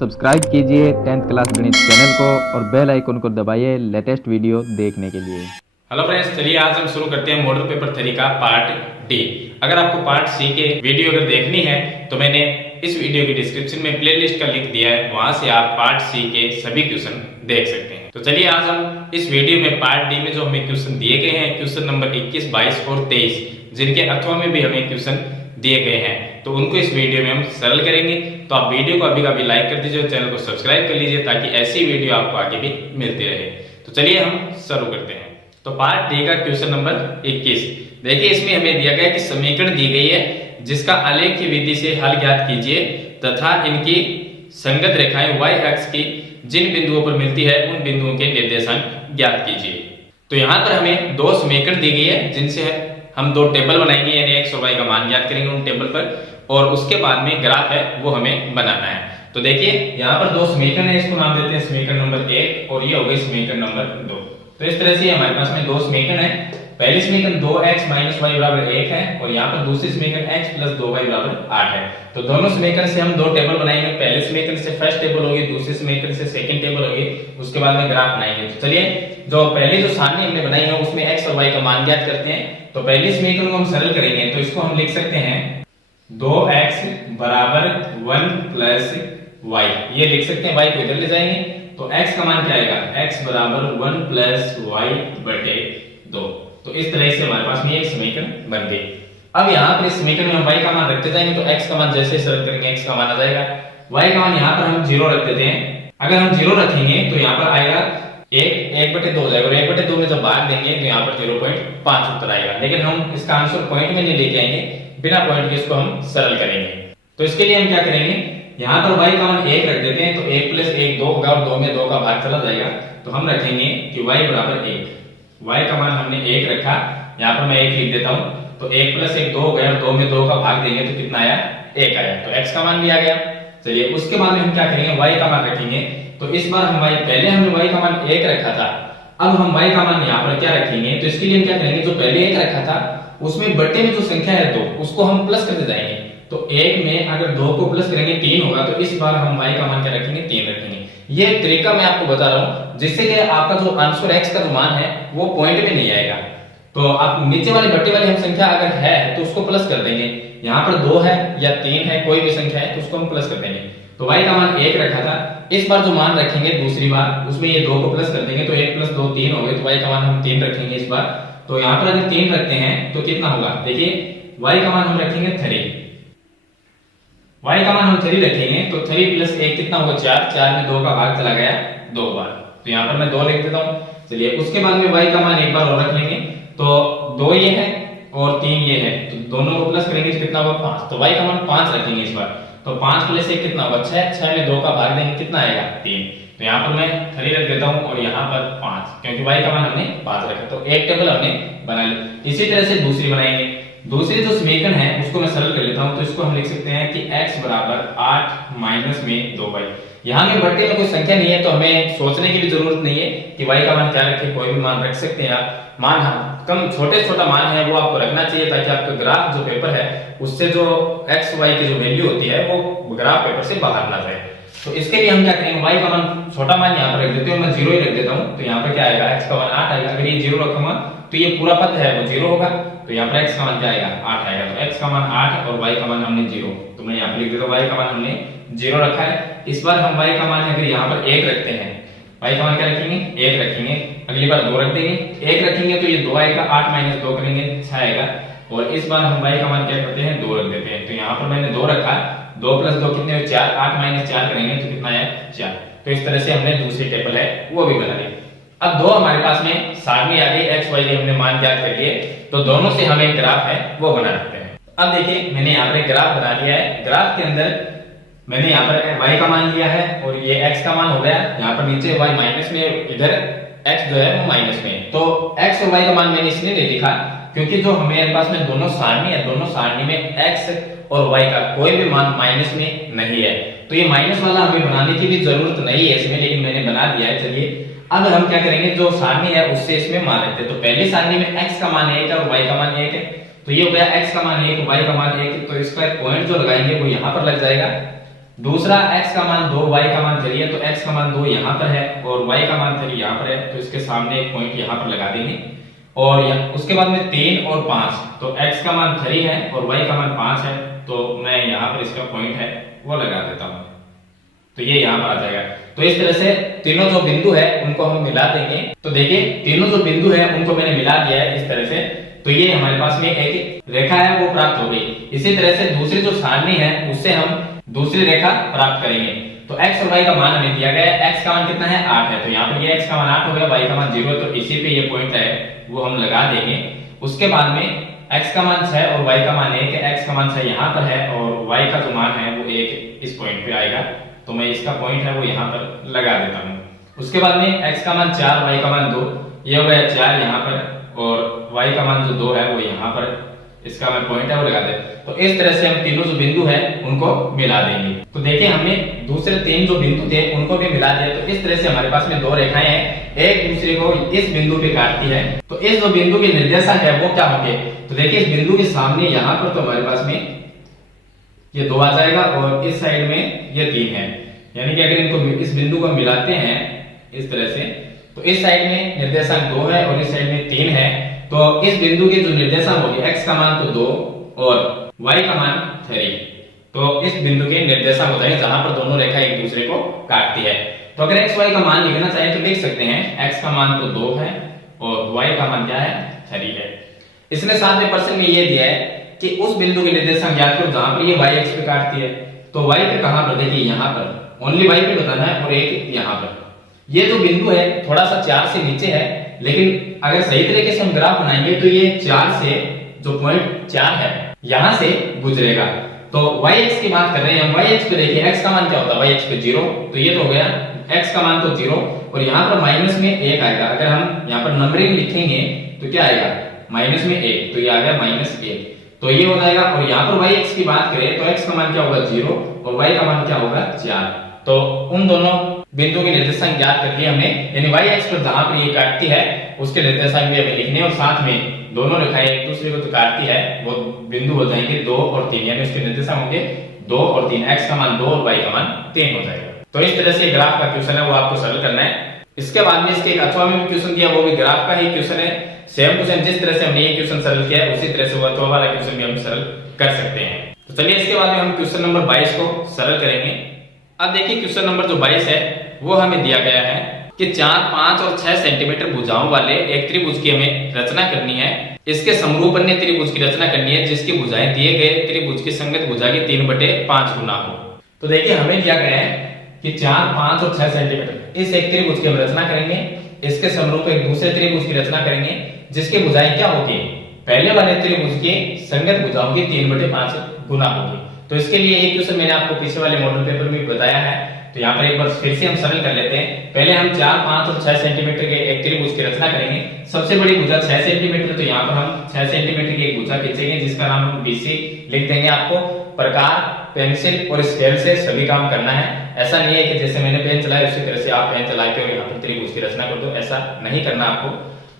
Subscribe कीजिए 10th class गणित channel को और बेल आइकन को दबाइए लेटेस्ट वीडियो देखने के लिए। हेलो फ्रेंड्स, चलिए आज हम शुरू करते हैं मॉडल पेपर 3 का पार्ट डी। अगर आपको पार्ट सी के वीडियो अगर देखनी है तो मैंने इस वीडियो के डिस्क्रिप्शन में प्लेलिस्ट का लिंक दिया है, वहां से आप पार्ट सी के सभी क्वेश्चन देख सकते हैं। तो चलिए आज हम इस वीडियो में पार्ट डी में जो हमें क्वेश्चन दिए गए हैं, क्वेश्चन नंबर 21, 22 और 23, जिनके अथवा में भी हमें क्वेश्चन दिए गए हैं, तो उनको इस वीडियो में हम सरल करेंगे। तो आप वीडियो को अभी का अभी लाइक कर दीजिए और चैनल को सब्सक्राइब कर लीजिए ताकि ऐसी वीडियो आपको आगे भी मिलती रहे। तो चलिए हम शुरू करते हैं। तो पार्ट डी का क्वेश्चन नंबर 21, देखिए इसमें हमें दिया गया कि समीकरण दी गई है जिसका आलेख्य विधि से हल ज्ञात कीजिए तथा इनकी संगत रेखाएं y अक्ष की जिन बिंदुओं पर मिलती है उन बिंदुओं के निर्देशांक ज्ञात कीजिए। तो यहाँ पर हमें दो समीकरण दी गई है जिनसे हम दो टेबल बनाएंगे, यानी x और y का मान ज्ञात करेंगे उन टेबल पर, और उसके बाद में ग्राफ है वो हमें बनाना है। तो देखिए यहाँ पर दो समीकरण है, इसको नाम देते हैं समीकरण नंबर 1 और ये हो गई समीकरण नंबर 2। तो इस तरह से हमारे पास में दो समीकरण है। पहली समीकरण 2x - y बराबर 1 है और यहाँ पर दूसरी समीकरण x + 2y बराबर 8 है। तो दोनों समीकरण से हम दो टेबल बनाएंगे, पहले समीकरण से फर्स्ट टेबल होगी, दूसरी समीकरण से सेकंड टेबल होगी, उसके बाद में ग्राफ बनाएंगे। तो चलिए जो पहली जो सारणी हमने बनाई है उसमें x और y का मान ज्ञात करते हैं। तो पहली समीकरण को हम सरल करेंगे, तो इसको हम लिख सकते हैं 2x बराबर 1 + y, ये लिख सकते हैं। y को इधर ले जाएंगे तो x का मान क्या आएगा, x बराबर 1 + y बटे 2। तो इस तरह से हमारे पास में एक समीकरण बन गई। अब यहाँ पर इस समीकरण में हम y का मान रखते जाएंगे तो x का मान जैसे सरल करेंगे x का मान आ जाएगा। y का मान यहाँ पर हम 0 रख देते हैं। अगर हम 0 रखेंगे तो यहाँ पर आएगा 1/2 हो जाएगा और 1/2 में जब भाग देंगे तो यहाँ पर 0.5 उत्तर आएगा। लेकिन हम इसका आंसर पॉइंट में नहीं लेके आएंगे, बिना पॉइंट के इसको हम सरल करेंगे। तो इसके लिए हम क्या करेंगे, यहाँ पर y का मान 1 रख देते हैं तो 1 + 1 2 होगा और 2 में 2 का भाग चला जाएगा। तो हम रखेंगे कि y बराबर 1। y का मान हमने 1 रखा, यहाँ पर मैं 1 लिख देता हूँ। तो 1 + 1 2 हो गया और 2 में 2 का भाग देंगे तो कितना आया, 1 आया। तो x का मान भी आ गया। चलिए उसके बाद में हम क्या करेंगे, y का मान रखेंगे। तो इस बार हम पहले हमने y का मान 1 रखा था, अब हम y का मान यहाँ पर क्या रखेंगे। तो इसके लिए हम क्या करेंगे, जो पहले 1 रखा था उसमें बटे में जो संख्या है 2 उसको हम प्लस करते जाएंगे। तो 1 में अगर 2 को प्लस करेंगे 3 होगा, तो इस बार हम y का मान क्या रखेंगे, 3 रखेंगे। ये तरीका मैं आपको बता रहा हूँ जिससे कि आपका जो आंसर x का जो मान है वो पॉइंट में नहीं आएगा। तो आप नीचे वाले बट्टे वाली हम संख्या अगर है तो उसको प्लस कर देंगे। यहाँ पर 2 है या 3 है, कोई भी संख्या है तो उसको हम प्लस कर देंगे। तो y का मान 1 रखा था, इस बार जो मान रखेंगे दूसरी बार उसमें ये 2 को प्लस कर देंगे तो 1 + 2 3 हो गए। तो y का मान हम 3 रखेंगे इस बार। तो यहाँ पर अगर 3 रखते हैं तो कितना होगा, देखिए y का मान हम रखेंगे 3। y का मान हम 3 रखेंगे तो 3 + 1 कितना होगा, 4। 4 में 2 का भाग चला गया 2 बार, तो यहाँ पर मैं 2 लिख देता हूँ। चलिए उसके बाद में y का मान एक बार और रख लेंगे। तो 2 ये है और 3 ये है, तो दोनों को प्लस करेंगे तो कितना होगा, 5। तो y का मान 5 रखेंगे इस बार। तो 5 + 1 कितना होगा, 6। 6 में 2 का भाग देंगे कितना आएगा, 3। तो यहाँ पर मैं 3 रख देता हूँ और यहाँ पर 5, क्योंकि y का मान हमने 5 रखा। तो एक टेबल हमने बना ली। इसी तरह से दूसरी बनाएंगे। दूसरी जो समीकरण है उसको मैं सरल कर लेता हूँ। तो इसको हम लिख सकते हैं कि x बराबर 8 माइनस में 2y। यहाँ में बट्टे में कोई संख्या नहीं है तो हमें सोचने की भी जरूरत नहीं है कि y का मान क्या रखें, कोई भी मान रख सकते हैं आप। मान कम छोटा मान है वो आपको रखना चाहिए ताकि आपका ग्राफ जो पेपर है उससे जो x y की जो वैल्यू होती है वो ग्राफ पेपर से बाहर ना जाए। तो इसके लिए हम क्या करेंगे, y का मान छोटा मान यहाँ पर रख देते हैं, मैं 0 ही रख देता हूँ। तो यहाँ पर क्या आएगा, x का मान 8 आएगा। अगर ये 0 रखूंगा तो ये पूरा पद है वो 0 होगा, तो यहाँ पर x का मान क्या आएगा, 8 आएगा। तो x का मान 8 और y का मान हमने 0, तो मैं यहाँ पर लिख देता हूँ y का मान हमने 0 रखा है। इस बार हम y का मान अगर यहाँ पर 1 रखते हैं, y का मान क्या रखेंगे, 1 रखेंगे। अगली बार 2 रख देंगे, 1 रखेंगे तो ये 2 आएगा, 8 - 2 करेंगे 6 आएगा। और इस बार हम y का मान क्या करते हैं, 2 रख देते हैं। तो यहाँ पर मैंने 2 रखा, 2 + 2 कितने, 4। 8 - 4 करेंगे तो कितना है, 4। तो इस तरह से हमने दूसरी टेबल है वो भी बना ली। अब दो हमारे पास में सारणी आ गई, x y के हमने मान ज्ञात कर लिए, तो दोनों से हम एक ग्राफ है वो बना सकते हैं। अब देखिए मैंने यहाँ पर ग्राफ बना लिया है। ग्राफ के अंदर मैंने यहाँ पर y का मान लिया है और ये x का मान हो गया। यहाँ पर नीचे y माइनस में, इधर x जो है वो माइनस में। तो x और y का मान मैंने इसलिए नहीं लिखा क्योंकि जो हमारे पास में दोनों सारणी है, दोनों सारणी में x और y का कोई भी मान माइनस में नहीं है। तो ये माइनस वाला हमें बनाने की भी जरूरत नहीं है इसमें, लेकिन मैंने बना दिया है। चलिए अब हम क्या करेंगे, जो सारणी है उससे इसमें मान रखते हैं। तो पहली सारणी में x का मान 1 है और y का मान 1 है, तो ये हो गया x का मान 1 y का मान 1। तो इसका एक पॉइंट जो लगाएंगे वो यहाँ पर लग जाएगा। दूसरा x का मान 2, y का मान 3 है, तो x का मान 2 यहाँ पर है और y का मान 3 यहाँ पर है, तो इसके सामने एक पॉइंट यहाँ पर लगा देंगे। और उसके बाद में 3 और 5, तो x का मान 3 है और y का मान 5 है, तो मैं यहाँ पर इसका पॉइंट है वो लगा देता हूँ, तो ये यहाँ पर आ जाएगा। तो इस तरह से तीनों जो बिंदु है उनको हम मिला देंगे। तो देखिए तीनों जो बिंदु है उनको मैंने मिला दिया है इस तरह से, तो ये हमारे पास में एक रेखा है वो प्राप्त हो गई। इसी तरह से दूसरी जो सारणी है उससे हम दूसरी रेखा प्राप्त करेंगे। तो x और y का मान हमें दिया गया है, x का मान कितना है 8 है, तो यहाँ पर ये x का मान 8 हो गया, y का मान 0 है, तो इसी पे ये पॉइंट है वो हम लगा देंगे। उसके बाद में x का मान 6 और y का मान 1 है, x का मान 6 यहाँ पर है और y का जो मान है वो 1 इस पॉइंट पे आएगा, तो मैं इसका पॉइंट है वो यहाँ पर लगा देता हूँ। उसके बाद में x का मान 4, y का मान 2, ये हो गया 4 यहाँ पर और y का मान जो 2 है वो यहाँ पर, इसका मैं पॉइंट है वो लगा दे। तो इस तरह से हम तीनों जो बिंदु है उनको मिला देंगे। तो देखिए हमने दूसरे 3 जो बिंदु थे उनको भी मिला दिया। तो इस तरह से हमारे पास में 2 रेखाएं हैं, एक दूसरे को इस बिंदु पे काटती है। तो इस जो बिंदु के निर्देशांक है वो क्या होंगे, तो देखिए इस बिंदु के सामने यहाँ पर तो हमारे पास में ये 2 आ जाएगा और इस साइड में ये 3 है, यानी कि अगर इनको इस बिंदु को मिलाते हैं इस तरह से, तो इस साइड में निर्देशांक 2 है और इस साइड में 3 है। तो इस बिंदु के जो निर्देशांक होंगे x का मान तो 2 और y का मान 3, तो इस बिंदु के निर्देशांक हो जाएंगे जहां पर दोनों रेखा एक दूसरे को काटती है। तो अगर x y का मान लिखना चाहे तो लिख सकते हैं, x का मान तो 2 है और y का मान क्या है 3 है। इसने साथ में प्रश्न में ये दिया है कि उस बिंदु के निर्देशांक ज्ञात करो जहां पर ये y x पे काटती है। तो y पे कहां पर, देखिए यहाँ पर ओनली y पे बताना है और एक यहाँ पर। ये जो बिंदु है थोड़ा सा 4 से नीचे है, लेकिन अगर सही तरीके से हम ग्राफ बनाएंगे तो ये 4 से जो पॉइंट 4 है यहां से गुजरेगा। तो yx की बात कर रहे हैं हम, yx पे देखिए x का मान क्या होता है, yx पे 0, तो ये तो हो गया x का मान तो 0 और यहाँ पर माइनस में 1 आएगा। अगर हम यहाँ पर नंबरिंग लिखेंगे तो क्या आएगा माइनस में 1, तो ये आ गया -1, तो ये हो जाएगा। और यहाँ पर yx की बात करें तो x का मान क्या होगा 0 और y का मान क्या होगा 4। तो उन दोनों बिंदु के निर्देशांक ज्ञात कर लिए हमने, यानी y एक्स पर जहां पर ये काटती है उसके निर्देशांक भी हमें लिखने और साथ में दोनों रेखाएं एक दूसरे को तो काटती है वो बिंदु हो जाएंगे 2 और 3, यानी उसके निर्देशांक होंगे 2 और 3, x का मान 2 और y का मान 3 हो जाएगा। तो इस तरह से ग्राफ का क्वेश्चन है वो आपको सरल करना है। इसके बाद में इसके एक अथवा में भी क्वेश्चन दिया, वो भी ग्राफ का ही क्वेश्चन है, सेम टू सेम जिस तरह से हमने ये क्वेश्चन सरल किया है उसी तरह से वो अथवा वाला क्वेश्चन भी हम सरल कर सकते हैं। तो चलिए इसके बाद में हम क्वेश्चन नंबर 22 को सरल करेंगे। अब देखिए क्वेश्चन नंबर जो 22 है वो हमें दिया गया है कि 4, 5 और 6 सेंटीमीटर भुजाओं वाले एक त्रिभुज की हमें रचना करनी है। इसके समरूप अन्य त्रिभुज की रचना करनी है जिसकी भुजाएं दिए गए त्रिभुज की संगत भुजा की 3/5 गुना हो। तो देखिए हमें दिया गया है कि 4, 5 और 6 सेंटीमीटर इस एक त्रिभुज की हम रचना करेंगे, इसके समरूप एक दूसरे त्रिभुज की रचना करेंगे जिसकी भुजाएं क्या होगी, पहले वाले त्रिभुज की संगत भुजाओं की 3/5 गुना होगी। तो इसके लिए एक क्वेश्चन मैंने आपको पीछे वाले मॉडल पेपर में बताया है, तो यहाँ पर एक बार फिर से हम सरल कर लेते हैं। पहले हम 4, 5 और 6 सेंटीमीटर के एक त्रिभुज की रचना करेंगे। सबसे बड़ी भुजा 6 सेंटीमीटर, तो यहाँ पर हम 6 सेंटीमीटर की एक भुजा खींचेंगे जिसका नाम हम BC लिख देंगे। आपको प्रकार, पेंसिल और स्केल से सभी काम करना है। ऐसा नहीं है कि जैसे मैंने पेन चलाया उसी तरह से आप पेन चला के और यहाँ पर त्रिभुज की रचना कर दो, ऐसा नहीं करना आपको।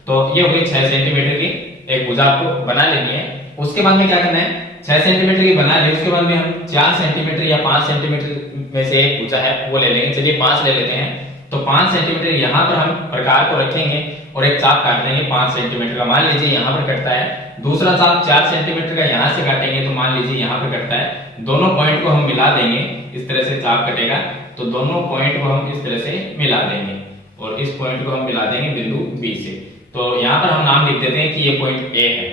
तो ये हो गई 6 सेंटीमीटर की एक भुजा आपको बना लेनी है। उसके बाद में क्या करना है, 6 सेंटीमीटर की बना ली, उसके बाद में हम 4 सेंटीमीटर या 5 सेंटीमीटर में से एक भुजा है वो ले लेंगे। चलिए 5 ले लेते हैं। तो 5 सेंटीमीटर यहाँ पर हम प्रकार को रखेंगे और एक चाप काट लेंगे 5 सेंटीमीटर का, मान लीजिए यहाँ पर कटता है। दूसरा चाप 4 सेंटीमीटर का यहाँ से काटेंगे तो मान लीजिए यहाँ पर कटता है। दोनों पॉइंट को हम मिला देंगे, इस तरह से चाप कटेगा तो दोनों पॉइंट को हम इस तरह से मिला देंगे और इस पॉइंट को हम मिला देंगे बिंदु B से। तो यहाँ पर हम नाम लिख देते हैं कि ये पॉइंट A है।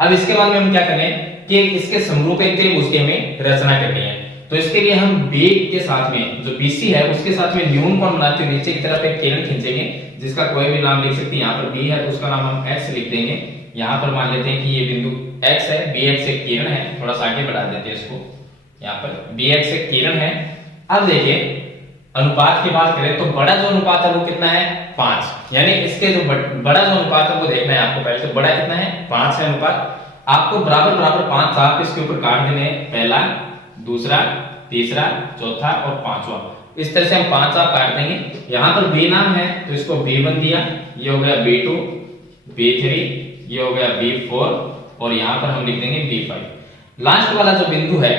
अब इसके बाद में हम क्या करें कि इसके समरूप एक त्रिभुज की हमें रचना करनी है। तो इसके लिए हम B के साथ में जो BC है उसके साथ में न्यून कोण बनाते हुए नीचे की तरफ एक किरण खींचेंगे जिसका कोई भी नाम लिख सकते हैं। यहाँ पर B है तो उसका नाम हम X लिख देंगे। यहाँ पर मान लेते हैं कि ये बिंदु X है, BX एक किरण है, थोड़ा सा आगे बढ़ा देते हैं इसको। यहाँ पर BX एक किरण है। अब देखिए अनुपात की बात करें तो बड़ा जो अनुपात है वो कितना है 5, यानी इसके जो बड़ा जो अनुपात है वो देखना है आपको। पहले तो बड़ा कितना है 5 है अनुपात। आपको बराबर बराबर 5 चाप इसके ऊपर काट देने हैं, पहला, दूसरा, तीसरा, चौथा और पांचवा। इस तरह से हम 5 चाप काट देंगे। यहाँ पर B नाम है तो इसको B1 दिया, ये हो गया B2, B3, ये हो गया B4 और यहाँ पर हम लिख देंगे B5। लास्ट वाला जो बिंदु है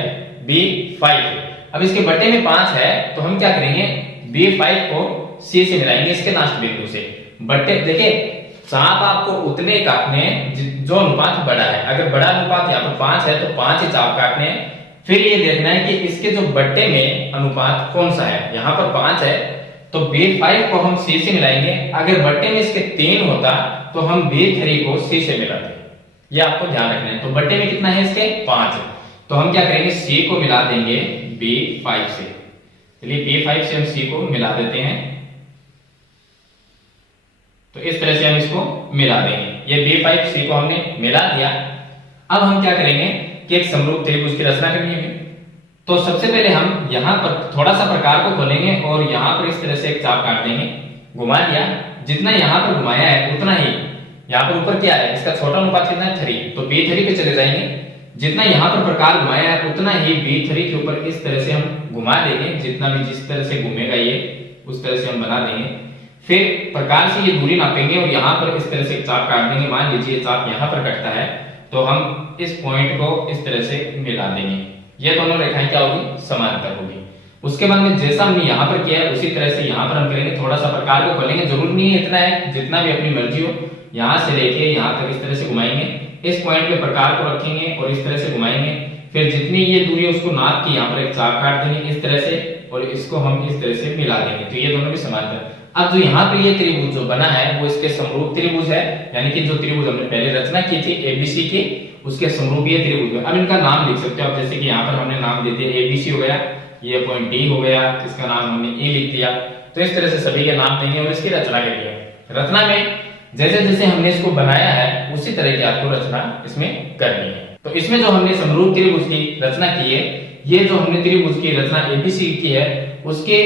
B5, अब इसके बट्टे में 5 है तो हम क्या करेंगे, B5 को C से मिलाएंगे इसके लास्ट बिंदु से। बट्टे देखिए चाप आपको उतने काटने हैं जो अनुपात बड़ा है। अगर बड़ा अनुपात यहाँ पर 5 है तो 5 ही चाप काटने हैं। फिर ये देखना है कि इसके जो बट्टे में अनुपात कौन सा है। यहाँ पर 5 है तो B5 को हम C से मिलाएंगे। अगर बट्टे में इसके 3 होता तो हम B3 को C से मिलाते। ये आपको ध्यान रखना है। तो बट्टे में कितना है इसके 5, तो हम क्या करेंगे C को मिला देंगे B5 से। चलिए B5 से हम C को मिला देते हैं। तो इस तरह से हम इसको मिला देंगे। ये B5 C को हमने मिला दिया। अब हम क्या करेंगे कि एक समरूप त्रिभुज की रचना करनी है। तो सबसे पहले हम यहाँ पर थोड़ा सा प्रकार को खोलेंगे और यहाँ पर इस तरह से एक चाप काट देंगे। घुमा दिया, जितना यहाँ पर घुमाया है उतना ही यहाँ पर ऊपर क्या है, इसका छोटा अनुपात कितना है 3, तो B3 पे चले जाएंगे। जितना यहाँ पर प्रकार घुमाया है उतना ही B3 के ऊपर इस तरह से हम घुमा देंगे। जितना भी जिस तरह से घूमेगा ये उस तरह से हम बना देंगे। फिर प्रकार से ये दूरी नापेंगे और यहाँ पर इस तरह से एक चाप काट देंगे। मान लीजिए चाप यहाँ पर कटता है तो हम इस पॉइंट को इस तरह से मिला देंगे। ये दोनों रेखाएं क्या होगी, समांतर होगी। उसके बाद में जैसा हमने यहाँ पर किया है उसी तरह से यहाँ पर हम करेंगे। थोड़ा सा प्रकार को खोलेंगे, जरूर नहीं है इतना है, जितना भी अपनी मर्जी हो। यहाँ से लेके यहाँ तक इस तरह से घुमाएंगे। इस पॉइंट पे प्रकार को रखेंगे और इस तरह से घुमाएंगे। फिर जितनी ये दूरी है उसको नाप के यहाँ पर एक चाप काट देंगे इस तरह से और इसको हम इस तरह से मिला देंगे। तो ये दोनों भी समांतर। अब जो यहाँ पर ये त्रिभुज जो बना है वो इसके समरूप त्रिभुज है, यानी कि जो त्रिभुज हमने पहले रचना की थी ABC की उसके समरूप ये त्रिभुज है। अब इनका नाम लिख सकते हो आप, जैसे कि यहाँ पर हमने नाम दे दिया ABC हो गया, ये पॉइंट D हो गया, इसका नाम हमने E लिख दिया। तो इस तरह से सभी के नाम देंगे और इसकी रचना करेंगे। रचना में जैसे जैसे हमने इसको बनाया है उसी तरह की आपको रचना इसमें करनी है। तो इसमें जो हमने समरूप त्रिभुज की रचना की है, ये जो हमने त्रिभुज की रचना ABC की है उसके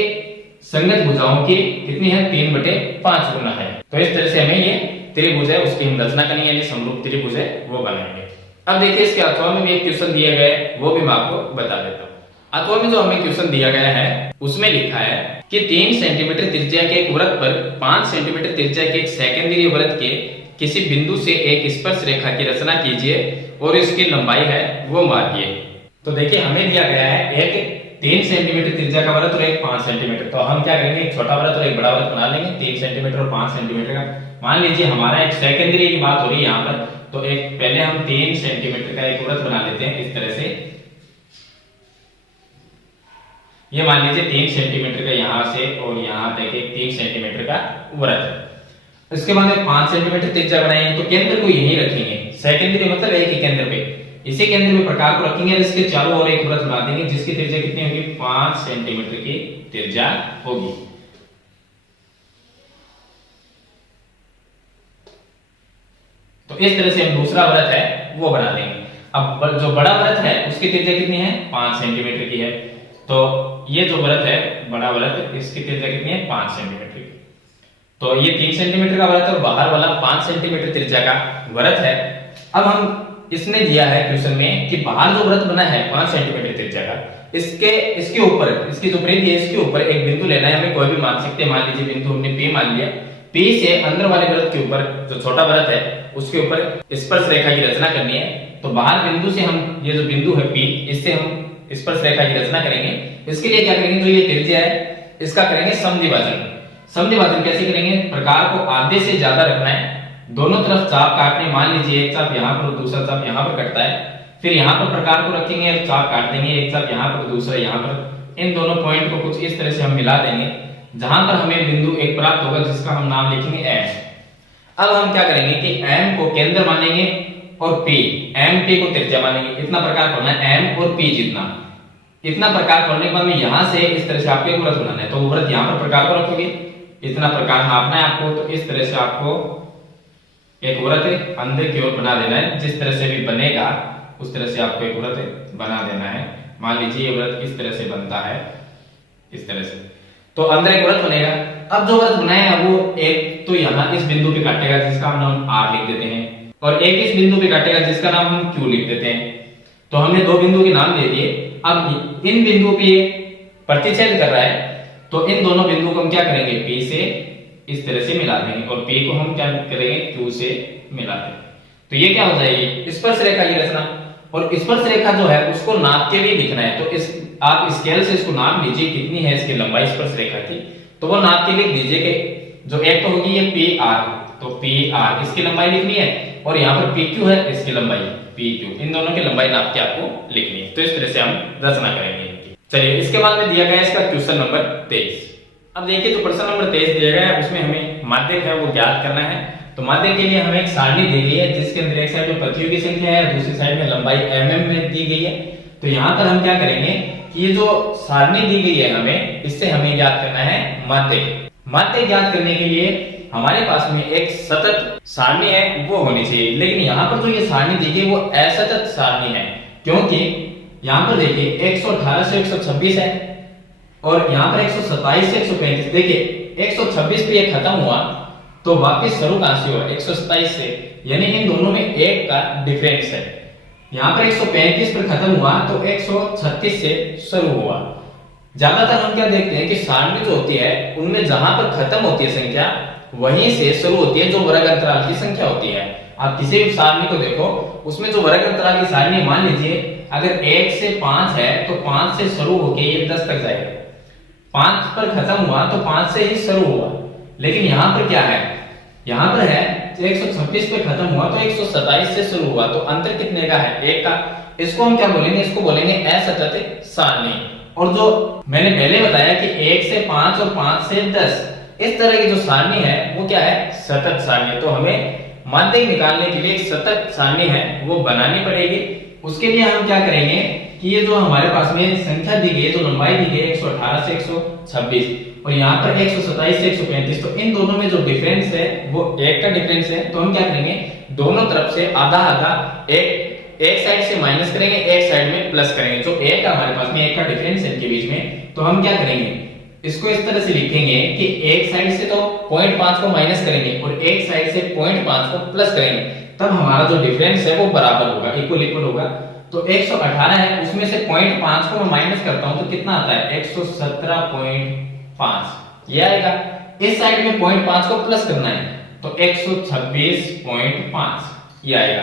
संगत भुजाओं की कितनी है, 3/5 गुना है। तो इस तरह से हमें ये त्रिभुज है उसकी हम रचना करनी है, समरूप त्रिभुज है वो बनाएंगे। अब देखिए इसके अथवा में भी एक क्वेश्चन दिया गया है, वो भी मैं आपको बता देता हूँ। अथवा में जो हमें क्वेश्चन दिया गया है उसमें लिखा है कि 3 सेंटीमीटर त्रिज्या के एक वृत्त पर 5 सेंटीमीटर त्रिज्या के एक सेकेंडरी वृत्त के किसी बिंदु से एक स्पर्श रेखा की रचना कीजिए और इसकी लंबाई है वो मापिए। तो देखिए हमें दिया गया है एक 3 सेंटीमीटर त्रिज्या का वृत्त और एक 5 सेंटीमीटर। तो हम क्या करेंगे, एक छोटा वृत्त और एक बड़ा वृत्त बना लेंगे 3 सेंटीमीटर और 5 सेंटीमीटर का। मान लीजिए हमारा एक सेकेंडरी की बात हो रही है यहाँ पर, तो एक पहले हम 3 सेंटीमीटर का एक वृत्त बना लेते हैं इस तरह से। ये मान लीजिए 3 सेंटीमीटर का यहाँ से और यहाँ तक एक 3 सेंटीमीटर का वृत्त। इसके बाद 5 सेंटीमीटर त्रिज्या बनाएंगे तो केंद्र को यही रखेंगे। सेकेंडरी मतलब एक ही केंद्र पे, इसी केंद्र में प्रकार को रखेंगे और इसके चारों ओर एक वृत्त बना देंगे जिसकी त्रिज्या कितनी होगी, 5 सेंटीमीटर की त्रिज्या होगी। तो इस तरह से हम दूसरा वृत्त है वो बना देंगे। अब जो बड़ा वृत्त है उसकी त्रिज्या कितनी है, 5 सेंटीमीटर की है। तो ये जो वृत्त है बड़ा वृत्त, इसकी त्रिज्या कितनी है, 5 सेंटीमीटर की। तो ये 3 सेंटीमीटर का वृत्त और बाहर वाला 5 सेंटीमीटर त्रिज्या का वृत्त है। अब हम इसने दिया है क्वेश्चन में कि बाहर जो वृत्त बना है 5 सेंटीमीटर त्रिज्या का, इसके ऊपर इसकी जो परिधि है इसके ऊपर एक बिंदु लेना है। हमें कोई भी मान सकते हैं, मान लीजिए बिंदु हमने P मान लिया। P से अंदर वाले वृत्त के ऊपर जो छोटा वृत्त है उसके ऊपर स्पर्श रेखा की रचना करनी है। तो बाहर बिंदु से हम ये जो बिंदु है P, इससे हम स्पर्श रेखा की रचना करेंगे। इसके लिए क्या करेंगे, जो ये त्रिज्या है इसका करेंगे समद्विभाजन। समद्विभाजन कैसे करेंगे, प्रकार को आधे से ज्यादा रखना है, दोनों तरफ चाप काटने। मान लीजिए एक चाप यहाँ पर दूसरा चाप यहाँ पर कटता है, फिर यहाँ पर प्रकार को रखेंगे और चाप काट देंगे, एक चाप यहाँ पर दूसरा यहाँ पर। इन दोनों पॉइंट को कुछ इस तरह से हम मिला देंगे जहां पर हमें बिंदु एक प्राप्त होगा जिसका हम नाम लिखेंगे M। अब हम क्या करेंगे कि M को केंद्र मानेंगे और P MP को त्रिज्या मानेंगे। इतना प्रकार खोलना है M और P जितना। इतना प्रकार खोलने के बाद में यहाँ से इस तरह से आपको एक वृत्त बनाना है। तो वृत्त यहाँ पर प्रकार को रखोगे, इतना प्रकार नापना है आपको। तो इस तरह से आपको एक वृत्त अंदर की ओर बना देना है। जिस तरह से भी बनेगा उस तरह से आपको एक वृत्त बना देना है। मान लीजिए ये वृत्त इस तरह से बनता है, इस तरह से। तो अंदर एक वृत्त बनेगा। अब जो वृत्त बनाएगा वो एक तो यहाँ इस बिंदु पे काटेगा जिसका हम नाम R लिख देते हैं, और एक इस बिंदु पे काटेगा जिसका नाम हम Q लिख देते हैं। तो हमने दो बिंदुओं के नाम दे दिए। अब इन बिंदुओं पे प्रतिच्छेद कर रहा है, तो इन दोनों बिंदुओं को हम क्या करेंगे, P से इस तरह से मिला देंगे और P को हम क्या करेंगे, Q से मिला देंगे। तो ये क्या हो जाएगी, स्पर्श रेखा की रचना। और स्पर्श रेखा जो है उसको नाप के भी लिखना है। तो इस आप स्केल से इसको नाप लीजिए कितनी है इसकी लंबाई स्पर्श रेखा की, तो वो नाप के लिख दीजिए कि जो एक तो होगी ये पी आर, तो पी आर इसकी लंबाई लिखनी है, और यहाँ पर पी क्यू है इसकी लंबाई पी क्यू, इन दोनों की लंबाई नाप के आपको लिखनी है। तो इस तरह से हम रचना करेंगे इनकी। चलिए इसके बाद में दिया गया इसका क्वेश्चन नंबर 23। अब देखिए जो प्रश्न नंबर 23 दिया गया है उसमें हमें माध्यक है वो ज्ञात करना है। तो माध्यक के लिए हमें एक सारणी दी गई है जिसके अंदर एक साइड में पतियों की संख्या है, दूसरी साइड में लंबाई mm में दी गई है। तो यहाँ पर हम क्या करेंगे कि ये जो सारणी दी गई है हमें, इससे हमें ज्ञात करना है माध्यक। माध्यक ज्ञात करने के लिए हमारे पास में एक सतत सारणी है वो होनी चाहिए, लेकिन यहाँ पर जो ये सारणी दी गई वो असतत सारणी है, क्योंकि यहाँ पर देखिए 118 से 126 है और यहाँ पर 127 से 135। देखिए 126 पे ये खत्म हुआ तो वापस शुरू कहां से हुआ 127 से, यानी इन दोनों में एक का डिफरेंस है। यहाँ पर 135 पर खत्म हुआ तो 136 से शुरू हुआ। ज्यादातर हम क्या देखते हैं कि सारणी जो होती है उनमें जहां पर खत्म होती है संख्या वहीं से शुरू होती है जो वर्ग अंतराल की संख्या होती है। आप किसी भी सारणी को देखो उसमें जो वर्ग अंतराल की सारणी मान लीजिए अगर 1 से 5 है तो 5 से शुरू होकर ये 10 तक जाएगा, 5 पर खत्म हुआ तो 5 से ही शुरू हुआ। लेकिन यहाँ पर क्या है, यहाँ पर है 126 पे खत्म हुआ तो 127 से शुरू हुआ, तो अंतर कितने का है, 1 का। इसको हम क्या बोलेंगे, इसको बोलेंगे असतत सारणी। और जो मैंने पहले बताया कि 1 से 5 और 5 से 10 इस तरह की जो सारणी है वो क्या है, सतत सारणी। तो हमें माध्यक निकालने के लिए एक सतत सारणी है वो बनानी पड़ेगी। उसके लिए हम क्या करेंगे कि ये जो हमारे पास में संख्या दी गई है, जो लंबाई दी गई है 118 से 126 और यहाँ पर 127 से 135, तो इन दोनों में जो डिफरेंस है वो 1 का डिफरेंस है। तो हम क्या करेंगे, दोनों तरफ से आधा आधा एक साइड से माइनस करेंगे, एक साइड में प्लस करेंगे। जो 1 का हमारे पास में 1 का डिफरेंस है इनके बीच में, तो हम क्या करेंगे इसको इस तरह से लिखेंगे कि एक साइड से तो 0.5 को माइनस करेंगे और एक साइड से 0.5 को प्लस करेंगे, तब हमारा जो डिफरेंस है वो बराबर होगा, इक्वल होगा। तो 118 है उसमें से 0.5 को मैं माइनस करता हूं तो कितना आता है 117.5 ये आएगा। इस साइड में 0.5 को प्लस करना है तो 126.5 ये आएगा।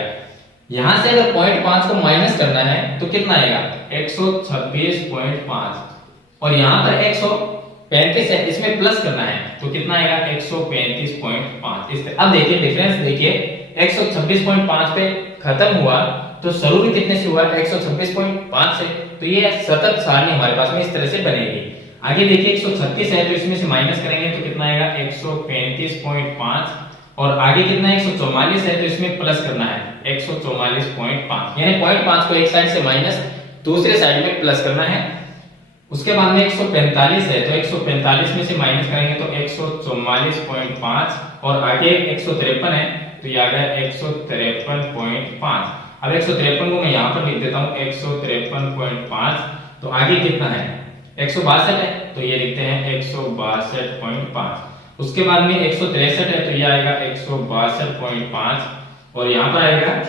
यहां से अगर 0.5 को माइनस करना है तो कितना आएगा 126.5 और यहां पर 135 है इसमें प्लस करना है तो कितना आएगा 135.5। अब देखिए डिफरेंस देखिए 126.5 पे खत्म हुआ तो शुरू भी कितने से हुआ 126.5 से, तो ये सतत सारणी हमारे पास में इस तरह से बनेगी। आगे देखिए 136 है तो इसमें से माइनस करेंगे तो कितना आएगा 135.5 और आगे कितना है 144 है तो इसमें प्लस करना है 144.5, यानी 0.5 को एक साइड से माइनस दूसरे साइड में प्लस करना है। उसके बाद में 145 है तो 145 में से माइनस करेंगे तो 144.5 और आगे 153 है तो ये आ गया 153.5। अब 153 को मैं यहाँ पर लिख देता हूँ 153.5, तो आगे कितना है 162 है तो ये लिखते हैं 162.5। उसके बाद में 163 है तो ये आएगा 162.5 और यहाँ पर आएगा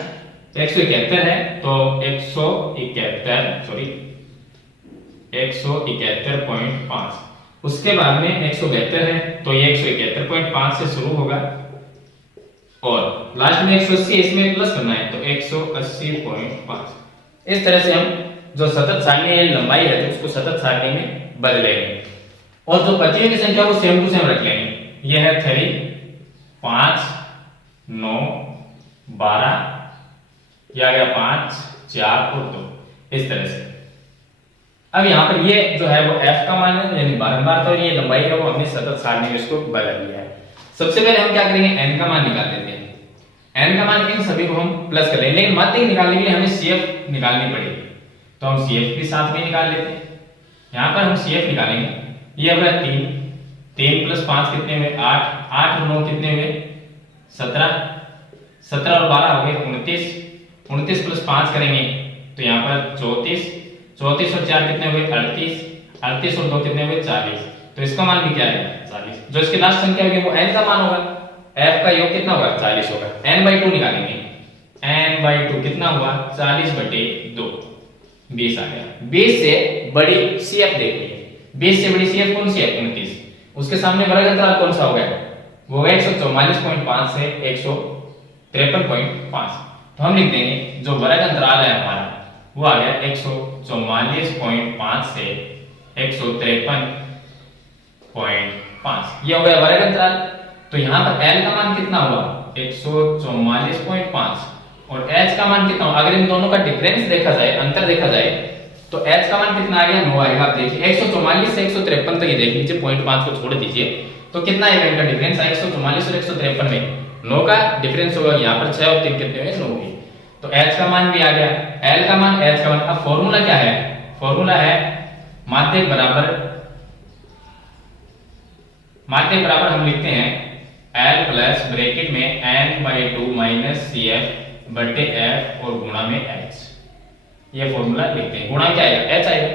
171 है तो 171.5। उसके बाद में 172 है तो ये 171.5 से शुरू होगा और लास्ट में 180 इसमें प्लस करना है तो 180.5। इस तरह से हम जो सतत सारणी है लंबाई है तो उसको सतत सारणी में बदलेंगे और जो पतियों की संख्या वो सेम टू सेम रख लेंगे। ये है 3 5 9 12, ये आ गया 5 4 और 2 इस तरह से। अब यहाँ पर ये जो है वो f का मान है यानी बारंबार, तो ये लंबाई है वो हमने सतत सारणी में इसको बदल दिया है। सबसे पहले हम क्या करेंगे n का मान निकाल लेते हैं। n का मान इन सभी को हम प्लस कर लेंगे, लेकिन माध्यक निकालने के लिए हमें CF निकालनी पड़ेगी तो हम CF भी साथ में निकाल लेते हैं। यहाँ पर हम CF निकालेंगे, ये हमारा 3 प्लस 5 कितने हुए 8 8 और 9 कितने हुए 17 17 और 12 हो गए 29 प्लस 5 करेंगे तो यहाँ पर 34 और 4 कितने हुए 38 और 2 कितने हुए 40, तो इसका मान भी क्या है 40। जो इसकी लास्ट संख्या होगी वो n का मान होगा, f का योग कितना होगा 40 होगा। n/2 निकालेंगे, n/2 कितना हुआ 40/2 20 आ गया। 20 से बड़ी CF देखिए, 20 से बड़ी CF कौन सी है 29, उसके सामने वर्ग अंतराल कौन सा होगा वो 144.5 से 153.5। तो हम लिख देंगे जो वर्ग अंतराल है हमारा वो आ गया 144.5 से 153.5, ये हो गया वर्ग अंतराल। तो यहाँ पर L का मान कितना हुआ 144.5 और H का मान कितना हुआ, अगर इन दोनों का डिफरेंस देखा जाए, अंतर देखा जाए, तो H का मान कितना आ गया 9 आएगा। आप देखिए 144 से 153 तक ये देख लीजिए, 0.5 को छोड़ दीजिए, तो कितना आएगा इनका डिफरेंस 144 और 153 में 9 का डिफरेंस होगा। यहाँ पर 6 और 3 कितने हुए 9 हुए। तो H का मान भी आ गया, L का मान, H का मान। अब फॉर्मूला क्या है, फॉर्मूला है माध्यक बराबर हम लिखते हैं L प्लस ब्रैकेट में n/2 माइनस CF बटे F और गुणा में H, ये फॉर्मूला लिखते हैं। गुणा क्या आएगा H आएगा।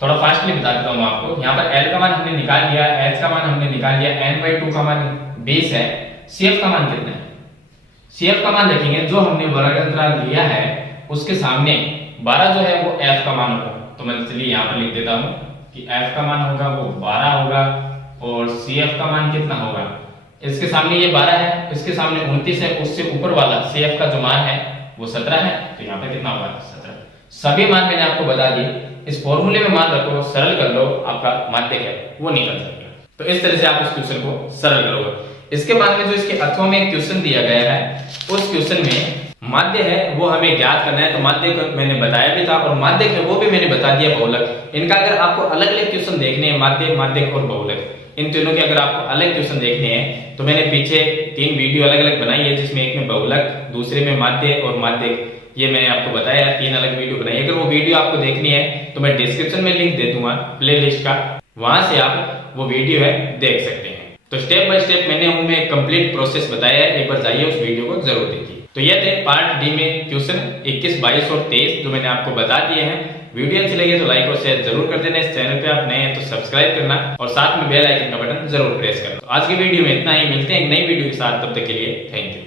थोड़ा फास्टली बता देता हूं आपको। यहाँ पर L का मान हमने निकाल लिया, H का मान हमने निकाल लिया, n/2 का मान 20 है, CF का मान कितना है, CF का मान देखेंगे जो हमने वर्ग अंतराल लिया है उसके सामने 12 जो है वो F का मान होगा। तो मैं चलिए यहाँ पर लिख देता हूँ कि F का मान होगा वो 12 होगा और CF का मान कितना होगा, इसके सामने ये 12 है, इसके सामने 29 है, उससे ऊपर वाला CF का जो मान है वो 17 है, तो यहाँ पे कितना होगा 17। सभी मान मैंने आपको बता दिए, इस फॉर्मूले में मान रखो, सरल कर लो, आपका माध्यक है वो निकल जाएगा। तो इस तरह से आप उस क्वेश्चन को सरल करोगे। इसके बाद में जो इसके अथवा में एक क्वेश्चन दिया गया है, उस क्वेश्चन में माध्य है वो हमें ज्ञात करना है। तो माध्य मैंने बताया भी था और माध्यक है वो भी मैंने बता दिया बहुलक। इनका अगर आपको अलग अलग क्वेश्चन देखने हैं, माध्य, माध्यक और बहुलक, इन तीनों के अगर आपको अलग क्वेश्चन देखने हैं तो मैंने पीछे 3 वीडियो अलग अलग बनाई है, जिसमें एक में बहुलक, दूसरे में माध्य और माध्यक, ये मैंने आपको बताया 3 अलग वीडियो बनाई। अगर वो वीडियो आपको देखनी है तो मैं डिस्क्रिप्शन में लिंक दे दूंगा प्लेलिस्ट का, वहां से आप वो वीडियो है देख सकते हैं। तो स्टेप बाय स्टेप मैंने उनमें कंप्लीट प्रोसेस बताया है, एक बार जाइए उस वीडियो को जरूर देखिए। तो ये थे पार्ट डी में क्वेश्चन 21, 22 और 23 जो मैंने आपको बता दिए हैं। वीडियो अच्छी लगी तो लाइक और शेयर जरूर कर देना। इस चैनल पे आप नए हैं तो सब्सक्राइब करना और साथ में बेल आइकन का बटन जरूर प्रेस करना। तो आज की वीडियो में इतना ही, मिलते हैं एक नई वीडियो के साथ, तब तक के लिए थैंक यू।